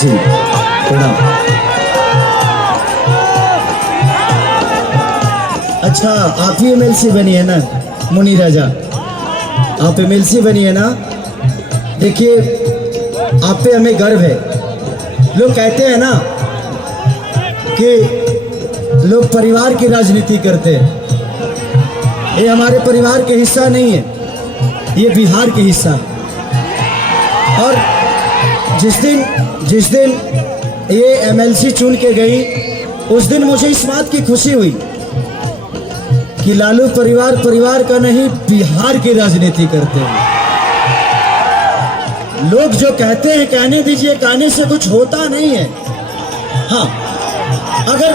जी प्रणाम। अच्छा, आप ही एमएलसी बनी है ना मुनी राजा? आप एमएलसी बनी है ना? देखिए, आप पे हमें गर्व है। लोग कहते हैं ना कि लोग परिवार की राजनीति करते हैं। ये हमारे परिवार के हिस्सा नहीं है, ये बिहार के हिस्सा है। और जिस दिन ये एमएलसी चुन के गई, उस दिन मुझे इस बात की खुशी हुई कि लालू परिवार का नहीं, बिहार की राजनीति करते हैं। लोग जो कहते हैं कहने दीजिए, कहने से कुछ होता नहीं है। हाँ, अगर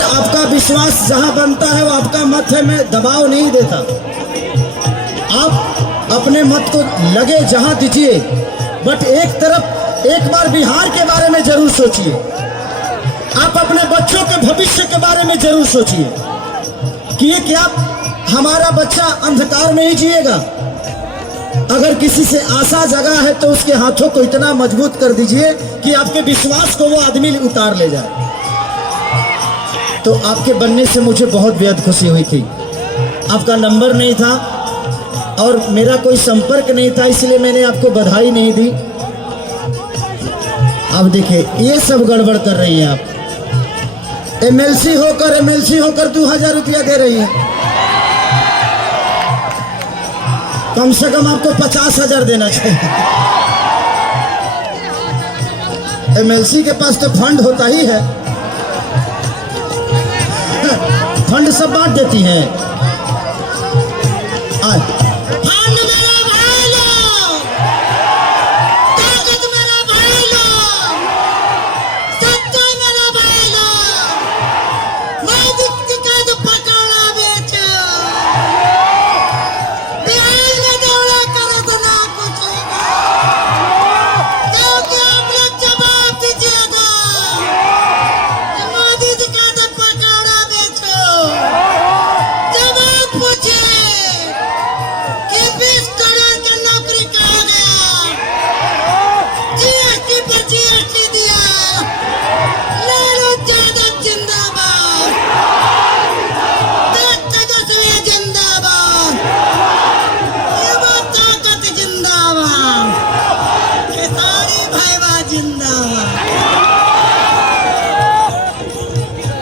आपका विश्वास जहां बनता है वो आपका मत है, मैं दबाव नहीं देता। आप अपने मत को लगे जहां दीजिए, बट एक बार बिहार के बारे में जरूर सोचिए। आप अपने बच्चों के भविष्य के बारे में जरूर सोचिए कि क्या हमारा बच्चा अंधकार में ही जिएगा। अगर किसी से आशा जगा है तो उसके हाथों को इतना मजबूत कर दीजिए कि आपके विश्वास को वो आदमी उतार ले जाए। तो आपके बनने से मुझे बहुत बेहद खुशी हुई थी। आपका नंबर नहीं था और मेरा कोई संपर्क नहीं था, इसलिए मैंने आपको बधाई नहीं दी। अब देखिए, ये सब गड़बड़ कर रही हैं आप। एमएलसी होकर 2000 रुपया दे रही है। कम से कम आपको 50,000 देना चाहिए। एमएलसी के पास तो फंड होता ही है, फंड सब बांट देती हैं।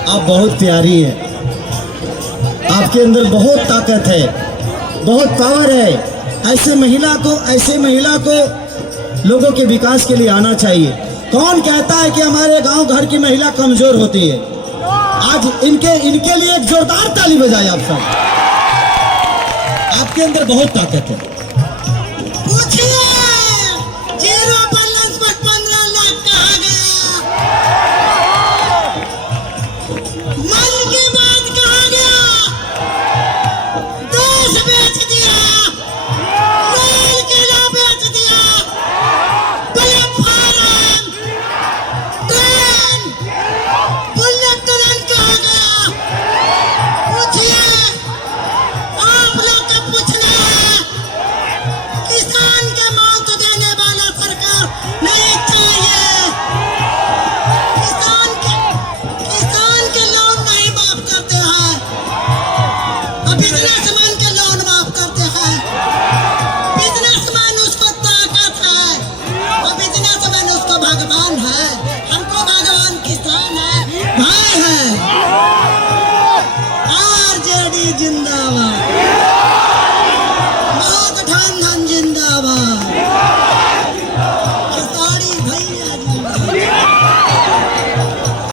आप बहुत प्यारी है, आपके अंदर बहुत ताकत है, बहुत पावर है। ऐसे महिला को लोगों के विकास के लिए आना चाहिए। कौन कहता है कि हमारे गांव घर की महिला कमजोर होती है? आज इनके लिए एक जोरदार ताली बजाएं आप सब। आपके अंदर बहुत ताकत है।